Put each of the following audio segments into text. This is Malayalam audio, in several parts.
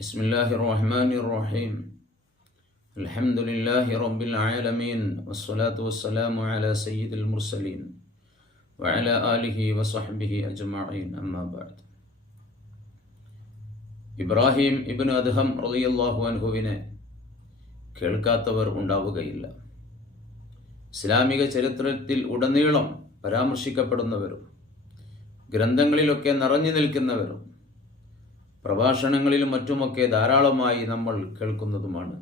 بسم الله الرحمن الرحيم الحمد لله رب العالمين والصلاة والسلام على سيد المرسلين وعلى آله وصحبه أجمعين أما بعد ഇബ്രാഹിം ഇബ്നു അദ്ഹം റളിയല്ലാഹു അൻഹുവിനെ കേൾക്കാത്തവർ ഉണ്ടാവുകയില്ല. ഇസ്ലാമിക ചരിത്രത്തിൽ ഉടനീളം പരാമർശിക്കപ്പെടുന്നവരും ഗ്രന്ഥങ്ങളിലൊക്കെ നിറഞ്ഞു നിൽക്കുന്നവരും പ്രഭാഷണങ്ങളിലും മറ്റുമൊക്കെ ധാരാളമായി നമ്മൾ കേൾക്കുന്നതുമാണ്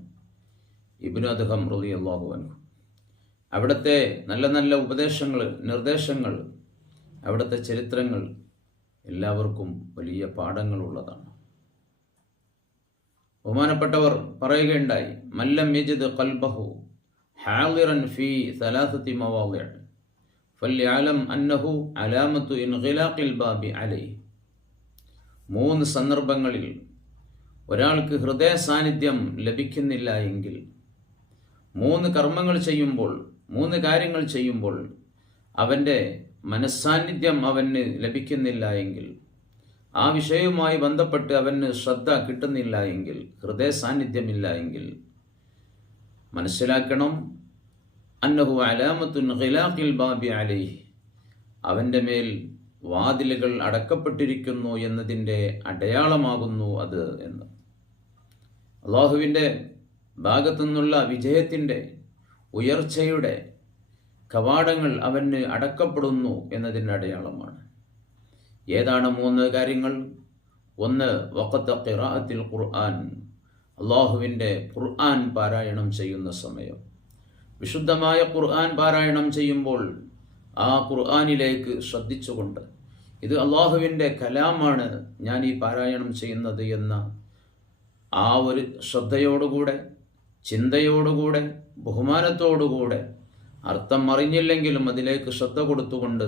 ഇബ്നു അദ്ഹം റളിയല്ലാഹു അൻഹു. അവിടുത്തെ നല്ല നല്ല ഉപദേശങ്ങൾ, നിർദ്ദേശങ്ങൾ, അവിടുത്തെ ചരിത്രങ്ങൾ എല്ലാവർക്കും വലിയ പാഠങ്ങളുള്ളതാണ്. ബഹുമാനപ്പെട്ടവർ പറയുകയുണ്ടായി, മല്ലം യജിദ് ഖൽബഹു ഹാളിറൻ ഫീ സലാസത്തി മവാദിഅ ഫല്യഅലം അന്നഹു അലാമത്തു ഇൻഖിലാഖിൽ ബാബി അലൈഹി. 3 സന്ദർഭങ്ങളിൽ ഒരാൾക്ക് ഹൃദയ സാന്നിധ്യം ലഭിക്കുന്നില്ല എങ്കിൽ, 3 കർമ്മങ്ങൾ ചെയ്യുമ്പോൾ, 3 കാര്യങ്ങൾ ചെയ്യുമ്പോൾ അവൻ്റെ മനസ്സാന്നിധ്യം അവന് ലഭിക്കുന്നില്ല എങ്കിൽ, ആ വിഷയവുമായി ബന്ധപ്പെട്ട് അവന് ശ്രദ്ധ കിട്ടുന്നില്ല എങ്കിൽ, ഹൃദയ സാന്നിധ്യമില്ല എങ്കിൽ മനസ്സിലാക്കണം, അന്നഹു അലാമത്തുൻ ഖിലാഖിൽ ബാബി അലൈഹി, അവൻ്റെ മേൽ വാതിലുകൾ അടക്കപ്പെട്ടിരിക്കുന്നു എന്നതിൻ്റെ അടയാളമാകുന്നു അത് എന്ന്. അള്ളാഹുവിൻ്റെ ഭാഗത്തു നിന്നുള്ള വിജയത്തിൻ്റെ, ഉയർച്ചയുടെ കവാടങ്ങൾ അവന് അടക്കപ്പെടുന്നു എന്നതിൻ്റെ അടയാളമാണ്. ഏതാണ് 3 കാര്യങ്ങൾ? 1, വഖത്ത ഖിറാഅത്തിൽ ഖുർആൻ, അള്ളാഹുവിൻ്റെ ഖുർആൻ പാരായണം ചെയ്യുന്ന സമയം. വിശുദ്ധമായ ഖുർആൻ പാരായണം ചെയ്യുമ്പോൾ ആ ഖുർആനിലേക്ക് ശ്രദ്ധിച്ചുകൊണ്ട്, ഇത് അള്ളാഹുവിൻ്റെ കലാമാണ് ഞാൻ ഈ പാരായണം ചെയ്യുന്നത് എന്ന ആ ഒരു ശ്രദ്ധയോടുകൂടെ, ചിന്തയോടുകൂടെ, ബഹുമാനത്തോടുകൂടെ, അർത്ഥം അറിഞ്ഞില്ലെങ്കിലും അതിലേക്ക് ശ്രദ്ധ കൊടുത്തുകൊണ്ട്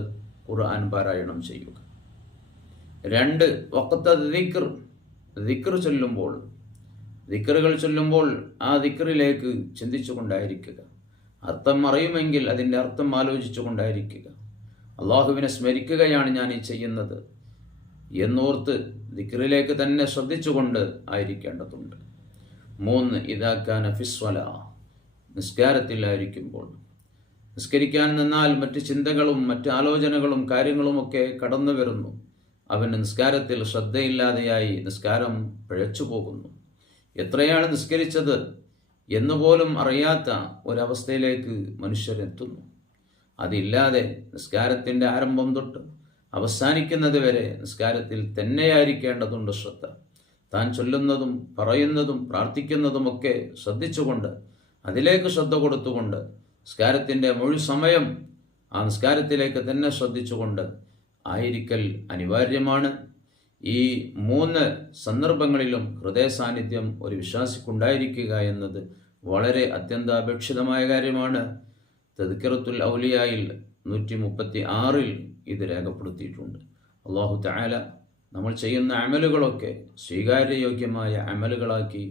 ഖുർആൻ പാരായണം ചെയ്യുക. 2, വഖത്ത ദിക്ർ, ദിക്ർ ചൊല്ലുമ്പോൾ, ദിക്റുകൾ ചൊല്ലുമ്പോൾ ആ ദിക്റിലേക്ക് ചിന്തിച്ചു കൊണ്ടായിരിക്കുക. അർത്ഥം അറിയുമെങ്കിൽ അതിൻ്റെ അർത്ഥം ആലോചിച്ചു കൊണ്ടായിരിക്കുക. അള്ളാഹുവിനെ സ്മരിക്കുകയാണ് ഞാൻ ഈ ചെയ്യുന്നത് എന്നോർത്ത് ദിക്റിലേക്ക് തന്നെ ശ്രദ്ധിച്ചുകൊണ്ട് ആയിരിക്കേണ്ടതുണ്ട്. 3, ഇദാ കാന ഫിസ്വലാ, നിസ്കാരത്തിലായിരിക്കുമ്പോൾ. നിസ്കരിക്കാൻ നിന്നാൽ മറ്റ് ചിന്തകളും മറ്റ് ആലോചനകളും കാര്യങ്ങളുമൊക്കെ കടന്നു വരുന്നു. അവന് നിസ്കാരത്തിൽ ശ്രദ്ധയില്ലാതെയായി നിസ്കാരം പിഴച്ചു പോകുന്നു. എത്രയാണ് നിസ്കരിച്ചത് എന്നുപോലും അറിയാത്ത ഒരവസ്ഥയിലേക്ക് മനുഷ്യരെത്തുന്നു. അതില്ലാതെ നിസ്കാരത്തിൻ്റെ ആരംഭം തൊട്ട് അവസാനിക്കുന്നത് വരെ നിസ്കാരത്തിൽ തന്നെയായിരിക്കേണ്ടതുണ്ട് ശ്രദ്ധ. താൻ ചൊല്ലുന്നതും പറയുന്നതും പ്രാർത്ഥിക്കുന്നതുമൊക്കെ ശ്രദ്ധിച്ചുകൊണ്ട്, അതിലേക്ക് ശ്രദ്ധ കൊടുത്തുകൊണ്ട്, നിസ്കാരത്തിൻ്റെ മുഴുവൻ സമയം ആ നിസ്കാരത്തിലേക്ക് തന്നെ ശ്രദ്ധിച്ചുകൊണ്ട് ആയിരിക്കൽ അനിവാര്യമാണ്. ഈ 3 സന്ദർഭങ്ങളിലും ഹൃദയ സാന്നിധ്യം ഒരു വിശ്വാസിക്കുണ്ടായിരിക്കുക എന്നത് വളരെ അത്യന്താപേക്ഷിതമായ കാര്യമാണ്. തദ്കിറത്തുൽ ഔലിയായിൽ 136 ഇത് രേഖപ്പെടുത്തിയിട്ടുണ്ട്. അല്ലാഹു തആല നമ്മൾ ചെയ്യുന്ന അമലുകളൊക്കെ സ്വീകാര്യയോഗ്യമായ അമലുകളാക്കി